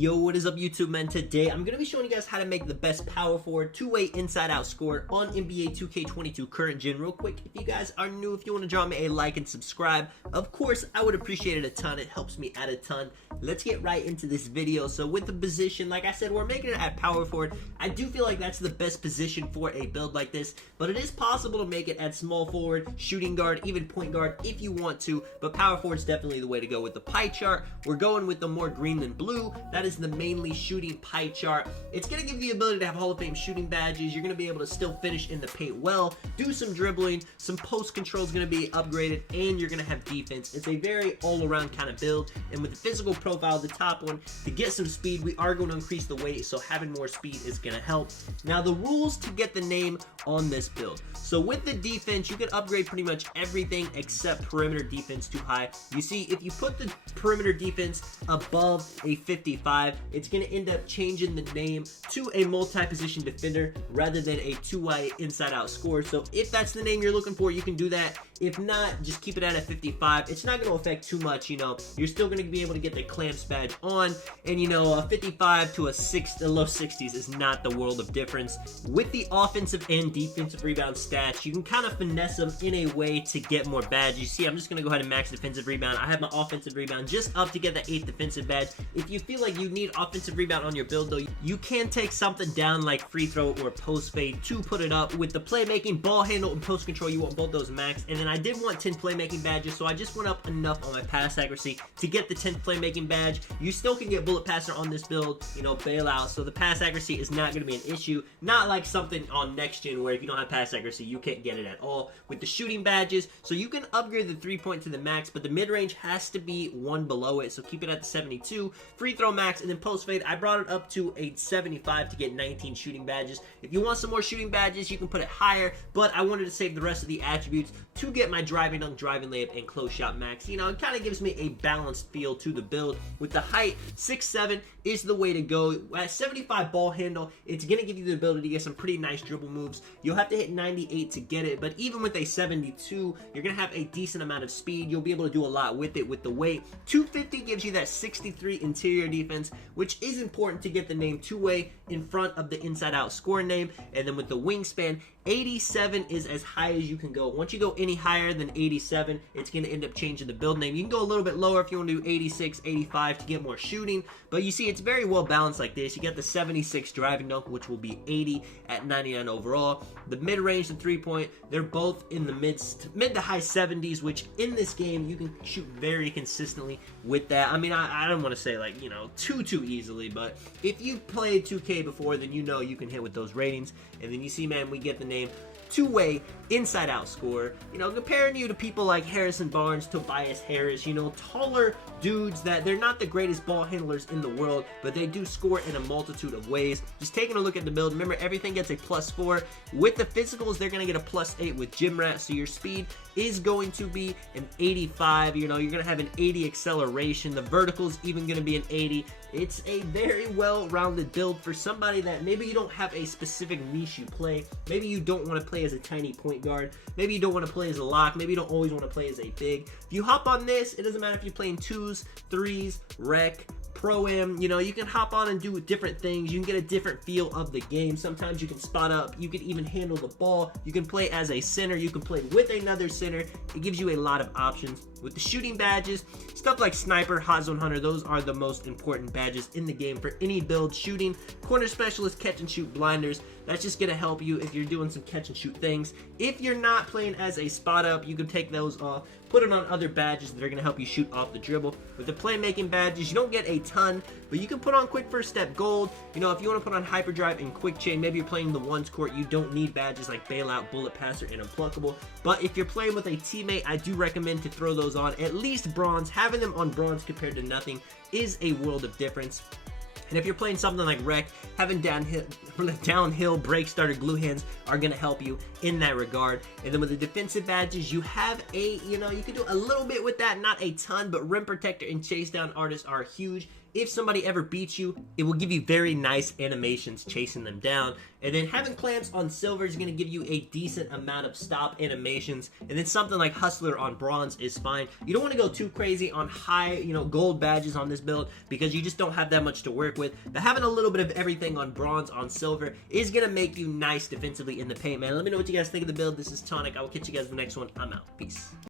Yo, what is up YouTube, man? Today I'm going to be showing you guys how to make the best power forward two-way inside-out score on NBA 2K22 current gen. Real quick, if you guys are new, if you want to drop me a like and subscribe, of course I would appreciate it a ton. It helps me out a ton. Let's get right into this video. So with the position, like I said, we're making it at power forward. I do feel like that's the best position for a build like this, but it is possible to make it at small forward, shooting guard, even point guard if you want to, but power forward is definitely the way to go. With the pie chart, we're going with the more green than blue. That is the mainly shooting pie chart. It's going to give you the ability to have Hall of Fame shooting badges. You're going to be able to still finish in the paint well, do some dribbling, some post control is going to be upgraded, and you're going to have defense. It's a very all-around kind of build, and with the physical profile, the top one, to get some speed, we are going to increase the weight, so having more speed is going to help. Now, the rules to get the name on this build. So with the defense, you can upgrade pretty much everything except perimeter defense too high. You see, if you put the perimeter defense above a 55, it's going to end up changing the name to a multi-position defender rather than a two-way inside-out scorer. So if that's the name you're looking for, you can do that. If not, just keep it at a 55. It's not going to affect too much, you know. You're still going to be able to get the clamps badge on, and you know, a 55 to a low 60s is not the world of difference. With the offensive and defensive rebound stats, you can kind of finesse them in a way to get more badges. You see, I'm just going to go ahead and max defensive rebound. I have my offensive rebound just up to get the 8th defensive badge. If you feel like you need offensive rebound on your build, though, you can take something down like free throw or post fade to put it up. With the playmaking, ball handle, and post control, you want both those max. And then I did want 10 playmaking badges, so I just went up enough on my pass accuracy to get the 10th playmaking badge. You still can get bullet passer on this build, you know, bailout, so the pass accuracy is not going to be an issue. Not like something on next gen where if you don't have pass accuracy, you can't get it at all. With the shooting badges, so you can upgrade the 3-point to the max, but the mid-range has to be one below it, so keep it at the 72. Free throw max, and then post fade, I brought it up to a 75 to get 19 shooting badges. If you want some more shooting badges, you can put it higher, but I wanted to save the rest of the attributes to get my driving dunk, driving layup, and close shot max. You know, it kind of gives me a balanced feel to the build. With the height, 6'7" is the way to go. At 75 ball handle, it's going to give you the ability to get some pretty nice dribble moves. You'll have to hit 98 to get it, but even with a 72, you're going to have a decent amount of speed. You'll be able to do a lot with it with the weight. 250 gives you that 63 interior defense, which is important to get the name two-way in front of the inside-out score name. And then with the wingspan, 87 is as high as you can go. Once you go any higher than 87, it's going to end up changing the build name. You can go a little bit lower if you want to do 86, 85 to get more shooting, but you see it's very well balanced like this. You get the 76 driving dunk, which will be 80 at 99 overall. The mid-range and 3-point, they're both in the mid to high 70s, which in this game you can shoot very consistently with that. I mean, I don't want to say like, you know, too easily, but if you've played 2K before, then you know you can hit with those ratings. And then you see, man, we get the name two-way inside-out scorer. You know, comparing you to people like Harrison Barnes, Tobias Harris, you know, taller dudes that they're not the greatest ball handlers in the world, but they do score in a multitude of ways. Just taking a look at the build, remember, everything gets a +4. With the physicals, they're going to get a +8 with gym rat, so your speed is going to be an 85. You know, you're going to have an 80 acceleration. The vertical is even going to be an 80. It's a very well-rounded build for somebody that maybe you don't have a specific niche you play. Maybe you don't want to play as a tiny point guard. Maybe you don't want to play as a lock. Maybe you don't always want to play as a big. If you hop on this, it doesn't matter if you're playing 2s, 3s, rec, Pro-Am, you know, you can hop on and do different things. You can get a different feel of the game. Sometimes you can spot up. You can even handle the ball. You can play as a center. You can play with another center. It gives you a lot of options. With the shooting badges, stuff like Sniper, Hot Zone Hunter, those are the most important badges in the game for any build. Shooting, Corner Specialist, Catch and Shoot, Blinders, that's just going to help you if you're doing some catch and shoot things. If you're not playing as a spot up, you can take those off, put it on other badges that are going to help you shoot off the dribble. With the playmaking badges, you don't get a ton, but you can put on Quick First Step Gold. You know, if you want to put on Hyperdrive and Quick Chain, maybe you're playing the ones court, you don't need badges like Bailout, Bullet Passer, and Unpluckable. But if you're playing with a teammate, I do recommend to throw those on. At least bronze. Having them on bronze compared to nothing is a world of difference. And if you're playing something like Rec, having downhill break starter glue hands are going to help you in that regard. And then with the defensive badges, you have a, you know, you can do a little bit with that, not a ton, but Rim Protector and Chase Down Artist are huge. if somebody ever beats you, it will give you very nice animations chasing them down. And then having clamps on silver is going to give you a decent amount of stop animations. And then something like Hustler on bronze is fine. You don't want to go too crazy on high, gold badges on this build because you just don't have that much to work with. But having a little bit of everything on bronze, on silver is going to make you nice defensively in the paint, man. Let me know what you guys think of the build. This is Tonic. I will catch you guys in the next one. I'm out. Peace.